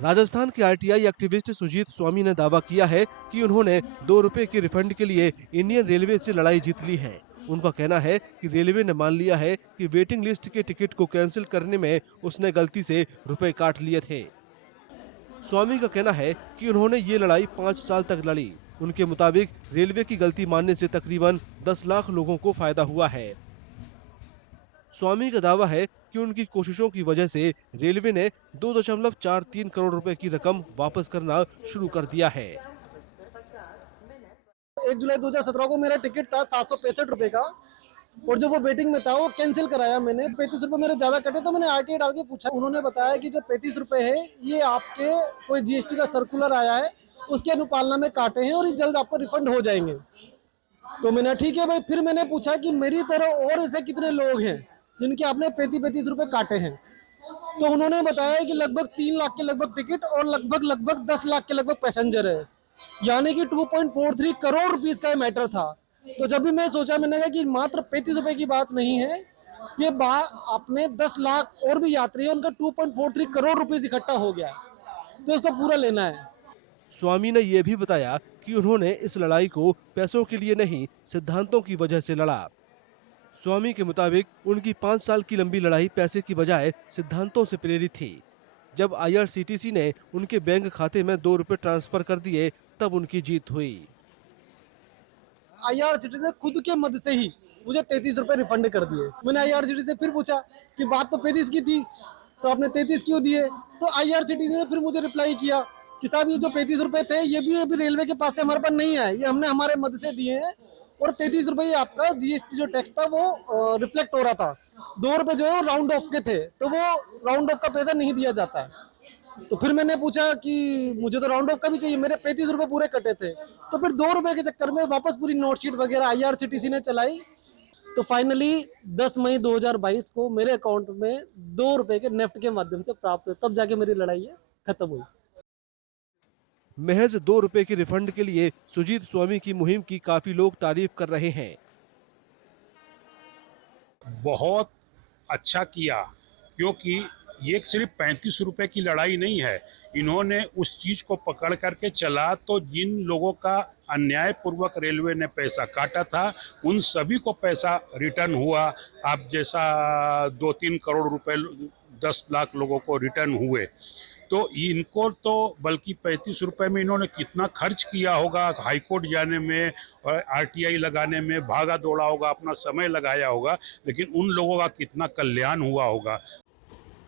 राजस्थान के RTI activist Sujit स्वामी ने दावा किया है कि उन्होंने 2 रुपए के रिफंड के लिए इंडियन रेलवे से लड़ाई जीत ली है। उनका कहना है कि रेलवे ने मान लिया है कि वेटिंग लिस्ट के टिकट को कैंसिल करने में उसने गलती से रुपए काट लिए थे। स्वामी का कहना है कि उन्होंने ये लड़ाई 5 साल तक लड़ी। उनके मुताबिक रेलवे की गलती मानने से तकरीबन 10 लाख लोगों को फायदा हुआ है। स्वामी का दावा है कि उनकी कोशिशों की वजह से रेलवे ने 2.43 करोड़ रुपए की रकम वापस करना शुरू कर दिया है। 1 जुलाई 2017 को मेरा टिकट था 765 रुपए का, और जो वो वेटिंग में था वो कैंसिल कराया मैंने। 35 रुपए मेरे ज्यादा कटे तो मैंने आरटीआई डाल के पूछा। उन्होंने बताया कि जो 35 रुपए है ये आपके कोई जीएसटी का सर्कुलर आया है, उसके अनुपालना में काटे हैं और ये जल्द आपको रिफंड हो जाएंगे। तो मैंने ठीक है भाई। फिर मैंने पूछा कि मेरी तरह और ऐसे कितने लोग हैं जिनके आपने 35 रुपए काटे हैं। तो उन्होंने बताया कि लगभग 3 लाख के लगभग टिकट और लगभग 10 लाख के लगभग पैसेंजर है, यानी कि 2.43 करोड़ रुपीस का मैटर था। तो जब भी मैं सोचा, मैंने कहा कि मात्र 35 रुपए की बात नहीं है, ये बात आपने 10 लाख और भी यात्री है, उनका 2.43 करोड़ रुपीस इकट्ठा हो गया, तो इसको पूरा लेना है। स्वामी ने यह भी बताया कि उन्होंने इस लड़ाई को पैसों के लिए नहीं, सिद्धांतों की वजह से लड़ा। स्वामी के मुताबिक उनकी 5 साल की लंबी लड़ाई पैसे की बजाय सिद्धांतों से प्रेरित थी। जब आईआरसीटीसी ने उनके बैंक खाते में 2 रुपए ट्रांसफर कर दिए, तब उनकी जीत हुई। आईआरसीटीसी ने खुद के मद से ही मुझे 33 रुपए रिफंड कर दिए। मैंने आईआरसीटीसी से फिर पूछा कि बात तो 35 की थी, तो आपने 33 क्यों दिए? तो आईआरसीटीसी ने फिर मुझे रिप्लाई किया कि साहब ये जो 35 रुपए थे ये भी अभी रेलवे के पास से हमारे पास नहीं आए, ये हमने हमारे मद से दिए हैं, और 33 रुपए आपका जीएसटी जो टैक्स था वो रिफ्लेक्ट हो रहा था। 2 रुपए जो है वो राउंड ऑफ के थे, तो वो राउंड ऑफ का पैसा नहीं दिया जाता है। तो फिर मैंने पूछा कि मुझे तो राउंड ऑफ का भी चाहिए, मेरे 35 रुपए पूरे कटे थे। तो फिर 2 रुपए के चक्कर में वापस पूरी नोटशीट वगैरह आईआरसीटीसी ने चलाई। तो फाइनली 10 मई 2022 को मेरे अकाउंट में 2 रुपए के नेफ्ट के माध्यम से प्राप्त हुए, तब जाके मेरी लड़ाई है खत्म हुई। महज 2 रुपए के रिफंड के लिए सुजीत स्वामी की मुहिम की काफी लोग तारीफ कर रहे हैं। बहुत अच्छा किया, क्योंकि ये सिर्फ 35 रुपए की लड़ाई नहीं है। इन्होंने उस चीज को पकड़ करके चला, तो जिन लोगों का अन्याय पूर्वक रेलवे ने पैसा काटा था उन सभी को पैसा रिटर्न हुआ। आप जैसा 2-3 करोड़ रुपए 10 लाख लोगों को रिटर्न हुए। तो इनको तो बल्कि 35 रुपए में इन्होंने कितना खर्च किया होगा, हाईकोर्ट जाने में, आरटीआई लगाने में भागा दौड़ा होगा, अपना समय लगाया होगा, लेकिन उन लोगों का कितना कल्याण हुआ होगा।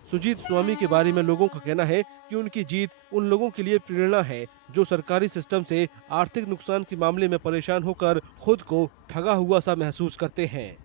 सुजीत स्वामी के बारे में लोगों का कहना है कि उनकी जीत उन लोगों के लिए प्रेरणा है जो सरकारी सिस्टम से आर्थिक नुकसान के मामले में परेशान होकर खुद को ठगा हुआ सा महसूस करते हैं।